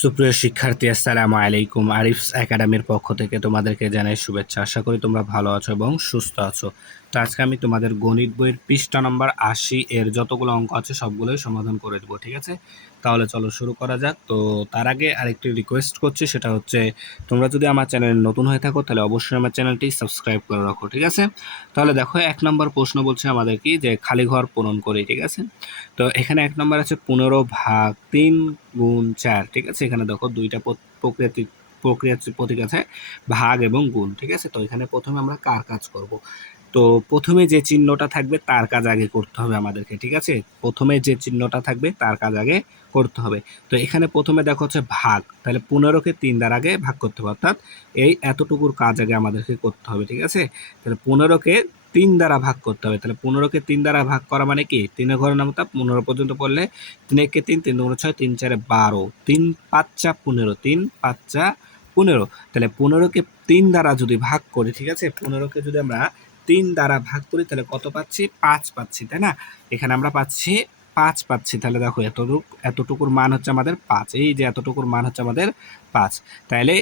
সুপ্রিয় শিক্ষার্থী, আসসালামু আলাইকুম। আরিফস একাডেমির পক্ষ থেকে তোমাদেরকে জানাই শুভেচ্ছা। আশা করি তোমরা ভালো আছো এবং সুস্থ আছো। তো আজকে আমি তোমাদের গণিত বইয়ের পৃষ্ঠা নম্বর 80 এর যতগুলো অঙ্ক আছে সবগুলোই সমাধান করে দেবো, ঠিক আছে? তাহলে চলো শুরু করা যাক। তো তার আগে আরেকটি রিকোয়েস্ট করছি, সেটা হচ্ছে তোমরা যদি আমার চ্যানেলে নতুন হয়ে থাকো তাহলে অবশ্যই আমার চ্যানেলটি সাবস্ক্রাইব করে রাখো, ঠিক আছে? তাহলে দেখো, 1 নম্বর প্রশ্ন বলছে আমাদের কি, যে খালি ঘর পূরণ করি, ঠিক আছে? তো এখানে 1 নম্বর আছে 15 ভাগ 3 গুণ 4, ঠিক আছে? এখানে দেখো দুইটা প্রক্রিয়া প্রতীক আছে, ভাগ এবং গুণ, ঠিক আছে? তো এখানে প্রথমে আমরা কার কাজ করব। তো প্রথমে যে চিহ্নটা থাকবে তার কাজ আগে করতে হবে আমাদেরকে, ঠিক আছে? প্রথমে যে চিহ্নটা থাকবে তার কাজ আগে করতে হবে। তো এখানে প্রথমে দেখো হচ্ছে ভাগ, তাহলে 15কে 3 দ্বারা আগে ভাগ করতে হবে, অর্থাৎ এই এতটুকুর কাজ আগে আমাদেরকে করতে হবে, ঠিক আছে? তাহলে 15কে 3 দ্বারা ভাগ করতে হবে। তাহলে 15কে 3 দ্বারা ভাগ করা মানে কি, 3 ঘরের নামতা 15 পর্যন্ত পড়লে 3 একে 3, 3 দুগুণে 6, 3 চারে 12, 3 5 15, 3 5 15। তাহলে 15কে 3 দ্বারা যদি ভাগ করি, ঠিক আছে? 15কে যদি আমরা 3 দ্বারা ভাগ করি তাহলে কত পাচ্ছি? 5 পাচ্ছি, তাই না? এখানে আমরা পাচ্ছি 5 পাচ্ছি। তাহলে দেখো এতটুকুর মান হচ্ছে আমাদের 5। এই যে এতটুকুর মান হচ্ছে আমাদের 5। তাহলে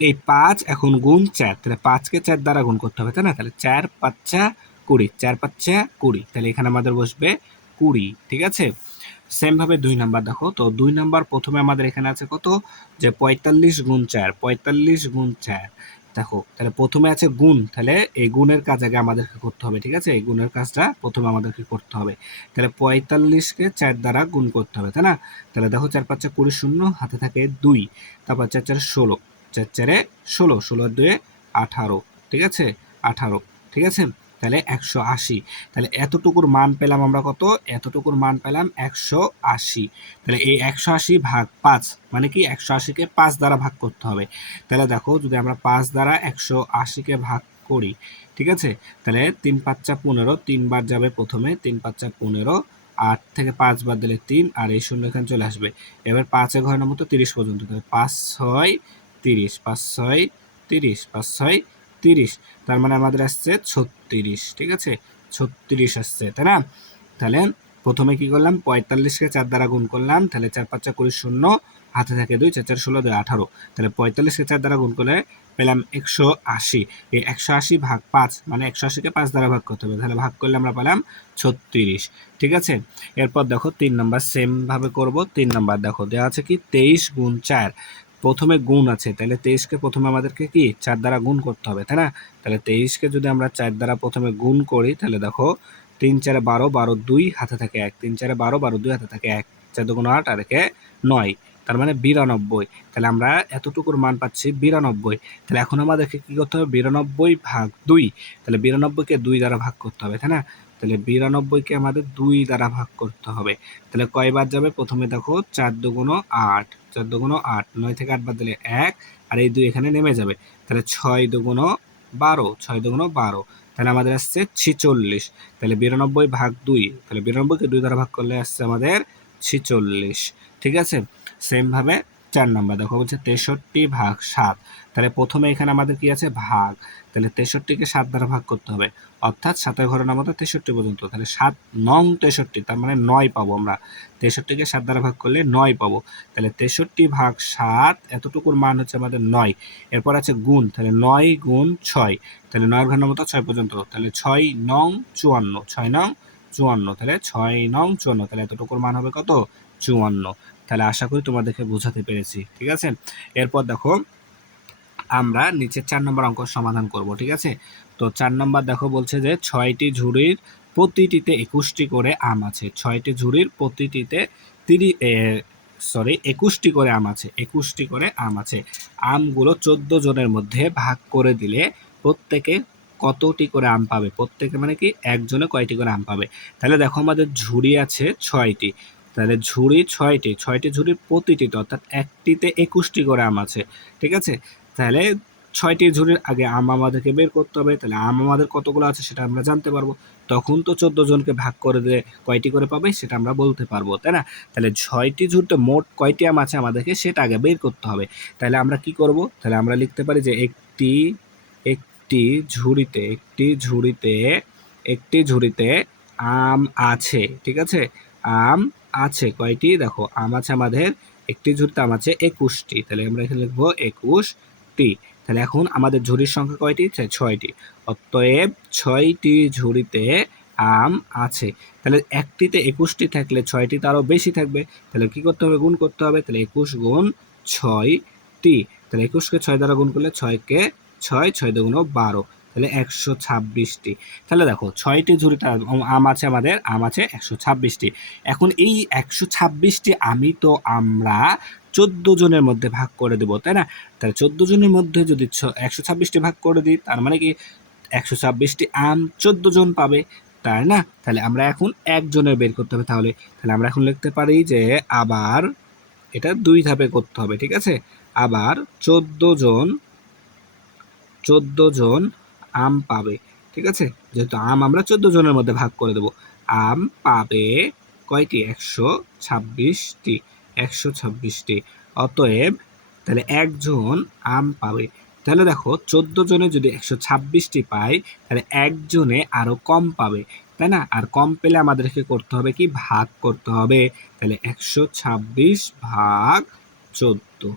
এই 5 এখন গুণ 4, তাহলে 5কে 4 দ্বারা গুণ করতে হবে, তাই না? তাহলে 4 5 20, 4 5 20, তাহলে এখানে আমাদের বসবে 20, ঠিক আছে? সেম ভাবে 2 নাম্বার দেখো। তো 2 নাম্বার প্রথমে আমাদের এখানে আছে কত, যে 45 গুণ 4, 45 গুণ 4। দেখো, তাহলে প্রথমে আছে গুণ, তাহলে এই গুণের কাজ আগে আমাদেরকে করতে হবে, ঠিক আছে? এই গুণের কাজটা প্রথমে আমাদেরকে করতে হবে। তাহলে 45কে 4 দ্বারা গুণ করতে হবে, তাই না? তাহলে দেখো 4 5 20, শূন্য হাতে থাকে 2, তারপর 4 4 16, 4 4 16, 16 2 18, ঠিক আছে? 18, ঠিক আছে? তাহলে 180। তাহলে এতটুকুর মান পেলাম আমরা কত? এতটুকুর মান পেলাম 180। তাহলে এই 180 ভাগ 5 মানে কি, 180কে 5 দ্বারা ভাগ করতে হবে। তাহলে দেখো, যদি আমরা 5 দ্বারা 180কে ভাগ করি, ঠিক আছে? তাহলে 3 5 15, 3 বার যাবে প্রথমে, 3 5 15, 8 থেকে 5 বাদ দিলে 3, আর এই শূন্য এখানে চলে আসবে। এবার 5 ঘরের মতো 30 পর্যন্ত, তাহলে 5 6 30, 5 6 30, 5 6 30, তার মানে আমাদের আসছে 36, ঠিক আছে? 36 আসছে, তাই না? তাহলে প্রথমে কি করলাম, 45কে 4 দ্বারা গুণ করলাম, তাহলে 4 5 20, শূন্য হাতে থাকে 2, 4 4 16 2 18, তাহলে 45কে 4 দ্বারা গুণ করলে পেলাম 180। এই 180 ভাগ 5 মানে 180কে 5 দ্বারা ভাগ করতে হবে, তাহলে ভাগ করলে আমরা পেলাম 36, ঠিক আছে? এরপর দেখো 3 নাম্বার সেম ভাবে করব। 3 নাম্বার দেখো দেওয়া আছে কি, 23 গুণ 4। প্রথমে গুণ আছে, তাহলে 23কে প্রথমে আমাদেরকে কি 4 দ্বারা গুণ করতে হবে, তাই না? তাহলে 23কে যদি আমরা 4 দ্বারা প্রথমে গুণ করি, তাহলে দেখো 3 4 12, 12 2 হাতে থাকে 1, 3 4 12, 12 2 হাতে থাকে 1, 4 2 8 আর একে 9, তার মানে 92। তাহলে আমরা এতটুকুর মান পাচ্ছি 92। তাহলে এখন আমাদেরকে কি করতে হবে, 92 ভাগ 2, তাহলে 92কে 2 দ্বারা ভাগ করতে হবে, তাই না? তাহলে 92কে আমাদের 2 দ্বারা ভাগ করতে হবে। তাহলে কয়বার যাবে, প্রথমে দেখো 4 2 8, 4 2 8, 9 থেকে 8 বাদ দিলে 1, আর এই 2 এখানে নেমে যাবে। তাহলে 6 2 12, 6 2 12, তাহলে আমাদের আসছে 46। তাহলে 92 ভাগ 2, তাহলে 92কে 2 দ্বারা ভাগ করলে আসছে আমাদের 46, ঠিক আছে? সেম ভাবে 4 নাম্বার দেখো, বলছে 63 ভাগ 7। তাহলে প্রথমে এখানে আমাদের কি আছে, ভাগ, তাহলে 63কে 7 দ্বারা ভাগ করতে হবে, অর্থাৎ 7 ঘরের নামতা 63 পর্যন্ত, তাহলে 7 নং 63, তার মানে 9 পাবো আমরা। 63কে 7 দ্বারা ভাগ করলে 9 পাবো। তাহলে 63 ভাগ 7, এতটুকুর মান হচ্ছে আমাদের 9। এরপর আছে গুণ, তাহলে 9 গুণ 6, তাহলে 9 ঘরের নামতা 6 পর্যন্ত, তাহলে 6 নং 54, 6 নং 54, তাহলে 6 নং 54, তাহলে এতটুকুর মান হবে কত, 54। তাহলে আশা করি তোমাদেরকে বোঝাতে পেরেছি, ঠিক আছে? এরপর দেখো, আমরা নিচে 4 নম্বর অঙ্ক সমাধান করব, ঠিক আছে? তো 4 নম্বর দেখো, বলছে যে 6টি ঝুড়ির প্রতিটিতে 21টি করে আম আছে। 6টি ঝুড়ির প্রতিটিতে 21টি করে আম আছে, 21টি করে আম আছে। আমগুলো 14 জনের মধ্যে ভাগ করে দিলে প্রত্যেকে কতটি করে আম পাবে? প্রত্যেকে মানে কি, একজনে কয়টি করে আম পাবে? তাহলে দেখো, আমাদের ঝুড়ি আছে 6টি, তাহলে ঝুড়ি 6টি, 6টি ঝুড়ির প্রতিটিতে অর্থাৎ একটিতে 21টি করে আম আছে, ঠিক আছে? তাহলে 6টি ঝুড়ির আগে আম আমাদেরকে বের করতে হবে। তাহলে আম আমাদের কতগুলো আছে সেটা আমরা জানতে পারবো, তখন তো 14 জনকে ভাগ করে দিলে কয়টি করে পাবে সেটা আমরা বলতে পারবো, তাই না? তাহলে 6টি ঝুড়িতে মোট কয়টি আম আছে আমাদেরকে সেটা আগে বের করতে হবে। তাহলে আমরা কি করব, তাহলে আমরা লিখতে পারি যে একটি ঝুড়িতে আম আছে, ঠিক আছে? আম আছে কয়টি, দেখো আম আছে আমাদের একটি ঝুড়িতে আম আছে 21টি, তাহলে আমরা এখানে লিখবো 21টি। তাহলে এখন আমাদের ঝুড়ির সংখ্যা কয়টি? 6টি। অতএব 6টি ঝুড়িতে আম আছে। তাহলে একটিতে 21টি থাকলে 6টি তো আরও বেশি থাকবে, তাহলে কি করতে হবে? গুণ করতে হবে। তাহলে 21 গুণ 6টি, তাহলে 21কে 6 দ্বারা গুণ করলে 6কে 6, 6 দুগুণ 12, তাহলে 126টি। তাহলে দেখো 6টি ঝুড়িতে আম আছে, আমাদের আম আছে 126টি। এখন এই 126টি আমি তো আমরা 14 জনের মধ্যে ভাগ করে দেবো, তাই না? তাহলে 14 জনের মধ্যে যদি 126টি ভাগ করে দিই, তার মানে কি 126টি আম 14 জন পাবে, তাই না? তাহলে আমরা এখন একজনের বের করতে হবে। তাহলে তাহলে আমরা এখন লিখতে পারি যে আবার এটা 2 ধাপে করতে হবে, ঠিক আছে? আবার 14 জন আম পাবে, ঠিক আছে? যেহেতু আম আমরা 14 জনের মধ্যে ভাগ করে দেব, আম পাবে কয়টি? 126টি, 126টি। অতএব তাহলে একজন আম পাবে। তাহলে দেখো 14 জনে যদি 126টি পাই, তাহলে একজনে আরো কম পাবে, তাই না? আর কম পেলে আমাদেরকে করতে হবে কি? ভাগ করতে হবে। তাহলে 126 ভাগ 14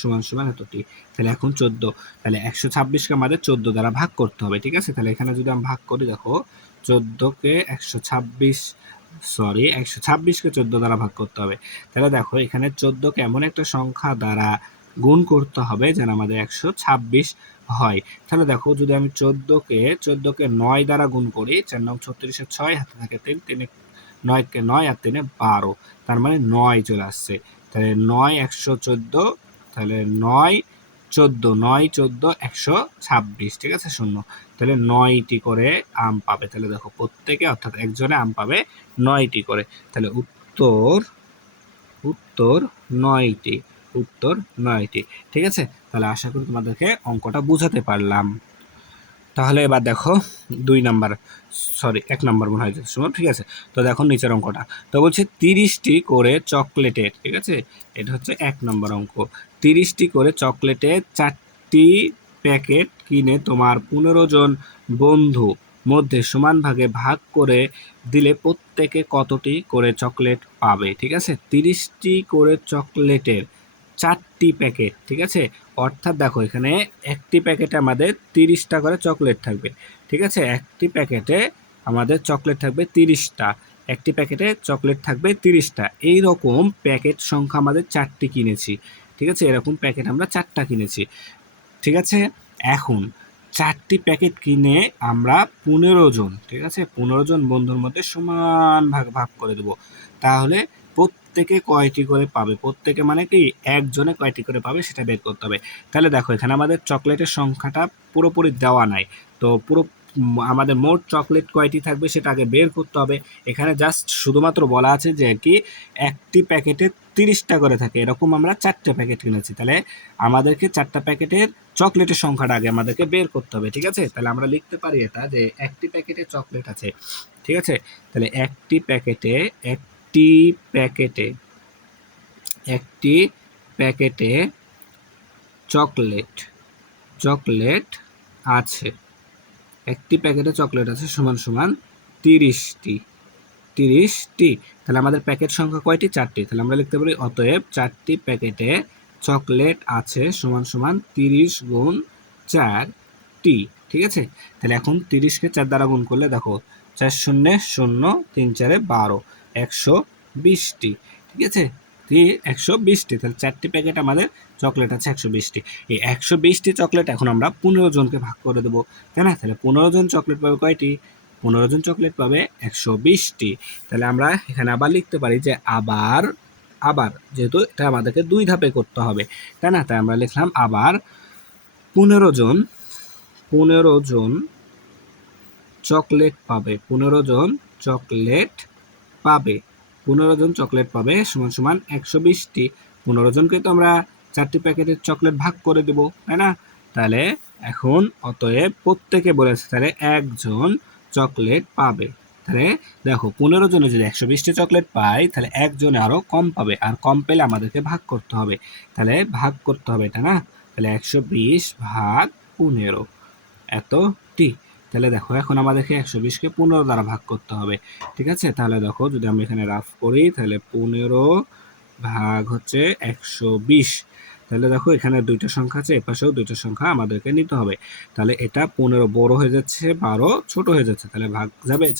সমান সমান এতটি। তাহলে এখন 14, তাহলে 126কে আমাদের 14 দ্বারা ভাগ করতে হবে, ঠিক আছে? তাহলে এখানে যদি আমি ভাগ করি, দেখো 14কে 126কে 14 দ্বারা ভাগ করতে হবে। তাহলে দেখো এখানে 14কে এমন একটা সংখ্যা দ্বারা গুণ করতে হবে যেন আমাদের 126 হয়। তাহলে দেখো যদি আমি 14কে 9 দ্বারা গুণ করি, 4 9 36 6, হাতে থাকে 3, 9কে 9 আর 3 12, তার মানে 9 চলে আসছে। তাহলে 9 114, তাহলে 9 14, 9 14 126, ঠিক আছে? শূন্য। তাহলে 9টি করে আম পাবে। তাহলে দেখো প্রত্যেকে অর্থাৎ একজনে আম পাবে 9টি করে। তাহলে উত্তর 9টি, উত্তর 9টি, ঠিক আছে? তাহলে আশা করি তোমাদেরকে অঙ্কটা বুঝাতে পারলাম। তাহলে এবার দেখো 1 নাম্বার মনে হয় সময়, ঠিক আছে? তো দেখো নিচের অঙ্কটা, তো বলছে 30টি করে চকলেটের, ঠিক আছে? এটা হচ্ছে 1 নম্বর অঙ্ক। 30টি করে চকলেটের 4টি প্যাকেট কিনে তোমার 15 জন বন্ধু মধ্যে সমান ভাগে ভাগ করে দিলে প্রত্যেকে কতটি করে চকলেট পাবে, ঠিক আছে? 30টি করে চকলেটের 4টি প্যাকেট, ঠিক আছে? অর্থাৎ দেখো এখানে একটি প্যাকেটে আমাদের 30টা করে চকলেট থাকবে, ঠিক আছে? একটি প্যাকেটে আমাদের চকলেট থাকবে 30টা, একটি প্যাকেটে চকলেট থাকবে 30টা। এইরকম প্যাকেট সংখ্যা আমাদের 4টি কিনেছি, ঠিক আছে? এরকম প্যাকেট আমরা 4টা কিনেছি, ঠিক আছে? এখন 4টি প্যাকেট কিনে আমরা 15 জন, ঠিক আছে? 15 জন বন্ধুর মধ্যে সমান ভাগ ভাগ করে দেব। তাহলে প্রত্যেকে কয়টি করে পাবে? প্রত্যেকে মানে কি একজনে কয়টি করে পাবে সেটা বের করতে হবে। তাহলে দেখো এখানে আমাদের চকলেটের সংখ্যাটা পুরোপুরি দেওয়া নাই, তো আমাদের মোট চকলেট কয়টি থাকবে সেটা আগে বের করতে হবে। এখানে জাস্ট শুধুমাত্র বলা আছে যে কি একটি প্যাকেটে 30টা করে থাকে, এরকম আমরা 4টে প্যাকেট কিনেছি। তাহলে আমাদেরকে 4টা প্যাকেটের চকলেটের সংখ্যাটা আগে আমাদেরকে বের করতে হবে, ঠিক আছে? তাহলে আমরা লিখতে পারি এটা যে একটি প্যাকেটে চকলেট আছে, ঠিক আছে? তাহলে একটি প্যাকেটে চকলেট আছে, একটি প্যাকেটে চকলেট আছে সমান সমান 30টি, তাহলে আমাদের প্যাকেট সংখ্যা কয়টি? 4টি। তাহলে আমরা লিখতে পারি অতএব 4টি প্যাকেটে চকলেট আছে সমান সমান 30 গুণ 4টি, ঠিক আছে? তাহলে এখন 30কে 4 দ্বারা গুণ করলে দেখো 4 শূন্য 0, 3 4 12, 120টি, ঠিক আছে? 120টি, তাহলে 4টি প্যাকেট আমাদের চকলেট আছে 120টি। এই 120টি চকলেট এখন আমরা 15 জনকে ভাগ করে দেবো, তাই না? তাহলে 15 জন চকলেট পাবে কয়টি? 15 জন চকলেট পাবে 120টি। তাহলে আমরা এখানে আবার লিখতে পারি যে আবার যেহেতু এটা আমাদেরকে 2 ধাপে করতে হবে, তাই না? তাই আমরা লিখলাম আবার 15 জন চকলেট পাবে, 15 জন চকলেট পাবে সমান সমান 120টি। 15 জনকে তো আমরা 4টি প্যাকেটের চকলেট ভাগ করে দেব, তাই না? তাহলে এখন অতএব প্রত্যেকে বলেছে তাহলে একজন চকলেট পাবে। তাহলে দেখো 15 জনে যদি 120টি চকলেট পাই, তাহলে একজনে আরো কম পাবে, আর কম পেলে আমাদেরকে ভাগ করতে হবে। তাহলে ভাগ করতে হবে, তাই না? তাহলে 120 ভাগ 15 এতটি। তাহলে দেখো এখন আমাদেরকে 120কে 15 দ্বারা ভাগ করতে হবে, ঠিক আছে? তাহলে দেখো যদি আমরা এখানে রাফ করি, তাহলে 15 ভাগ হচ্ছে 120। তাহলে দেখো এখানে দুইটা সংখ্যা আছে, এপাশেও দুইটা সংখ্যা আমাদেরকে নিতে হবে। তাহলে এটা 15 বড় হয়ে যাচ্ছে, 12 ছোট হয়ে যাচ্ছে, তাহলে ভাগ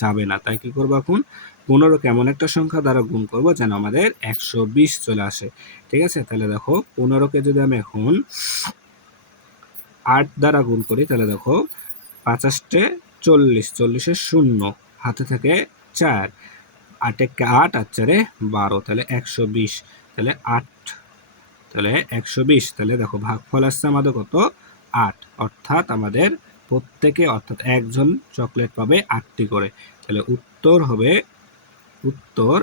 যাবে না। তাই কি করবো এখন, 15 কেমন একটা সংখ্যা দ্বারা গুণ করব যেন আমাদের 120 চলে আসে। ঠিক আছে, তাহলে দেখো 15কে যদি আমি এখন 8 দ্বারা গুণ করি, তাহলে দেখো 50 40, 40 শূন্য, হাতে থাকে 4, 8 একে 8 আর 4 12, তাহলে 120। তাহলে 8, তাহলে 120। তাহলে দেখো ভাগফল আসছে আমাদের কত, 8। অর্থাৎ আমাদের প্রত্যেকে, অর্থাৎ একজন চকলেট পাবে 8টি করে। তাহলে উত্তর হবে, উত্তর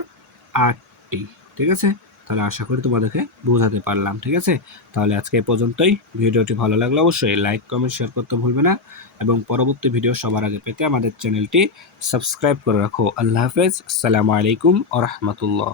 8টি। ঠিক আছে, তাহলে আশা করি তোমাদেরকে বোঝাতে পারলাম। ঠিক আছে, তাহলে আজকে এই পর্যন্তই। ভিডিওটি ভালো লাগলে অবশ্যই লাইক কমেন্ট শেয়ার করতে ভুলবে না, এবং পরবর্তী ভিডিও সবার আগে পেতে আমাদের চ্যানেলটি সাবস্ক্রাইব করে রাখো। আল্লাহ হাফেজ, আসসালামু আলাইকুম ওয়া রাহমাতুল্লাহ।